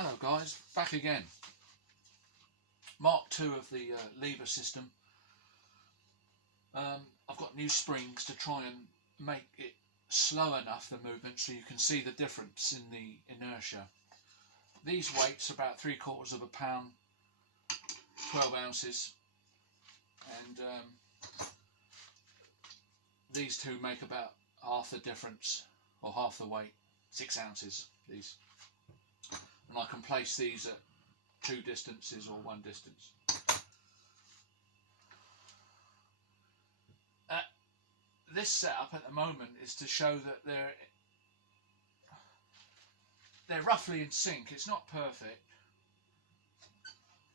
Hello guys, back again. Mark II of the lever system. I've got new springs to try and make it slow enough, the movement, so you can see the difference in the inertia. These weights are about 3/4 pound, 12 ounces, and these two make about half the difference, or half the weight, 6 ounces these. And I can place these at 2 distances or 1 distance. This setup at the moment is to show that they're roughly in sync. It's not perfect,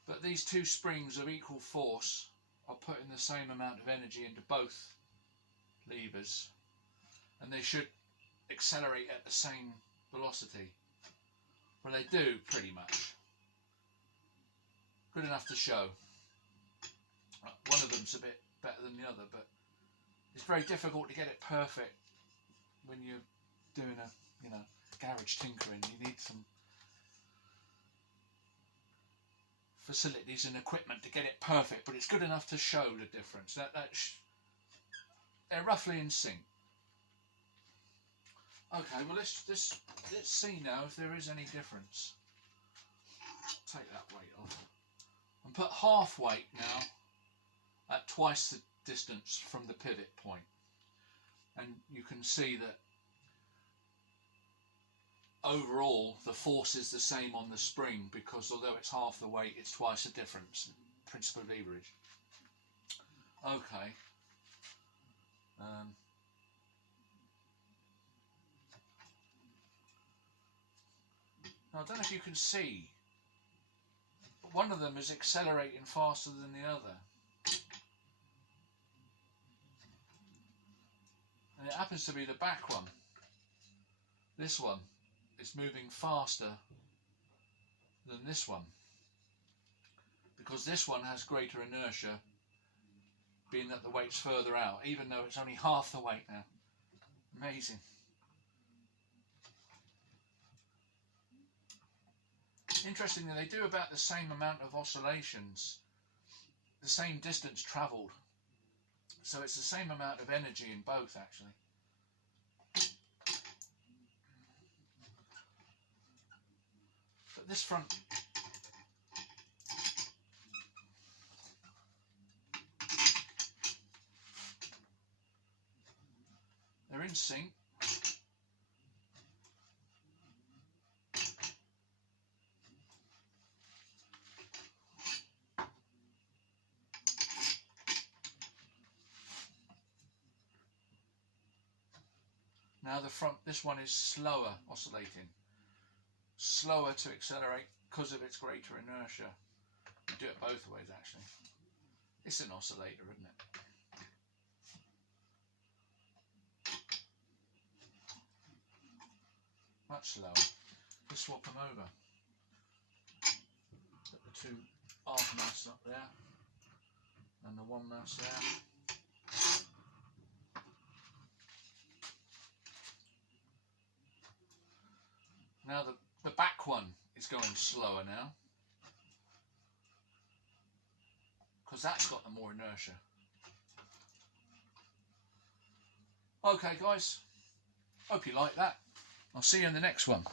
but these 2 springs of equal force are putting the same amount of energy into both levers, and they should accelerate at the same velocity. Well, they do, pretty much. Good enough to show. One of them's a bit better than the other, but it's very difficult to get it perfect when you're doing a, garage tinkering. You need some facilities and equipment to get it perfect, but it's good enough to show the difference. They're roughly in sync. Okay, well let's see now if there is any difference. Take that weight off and put half weight now at twice the distance from the pivot point, and you can see that overall the force is the same on the spring, because although it's half the weight, it's twice the difference. Principle of leverage. Okay. Now, I don't know if you can see, but one of them is accelerating faster than the other. And it happens to be the back one. This one is moving faster than this one, because this one has greater inertia, being that the weight's further out, even though it's only half the weight now. Amazing. Interestingly, they do about the same amount of oscillations, the same distance travelled, so it's the same amount of energy in both, actually. But this front, they're in sync. Now the front, this one is slower oscillating, slower to accelerate because of its greater inertia. You do it both ways, actually. It's an oscillator, isn't it? Much slower. Let's swap them over. Put the 2 half mass up there and the 1 mass there. Now the back one is going slower now, because that's got the more inertia. Okay guys, hope you like that. I'll see you in the next one.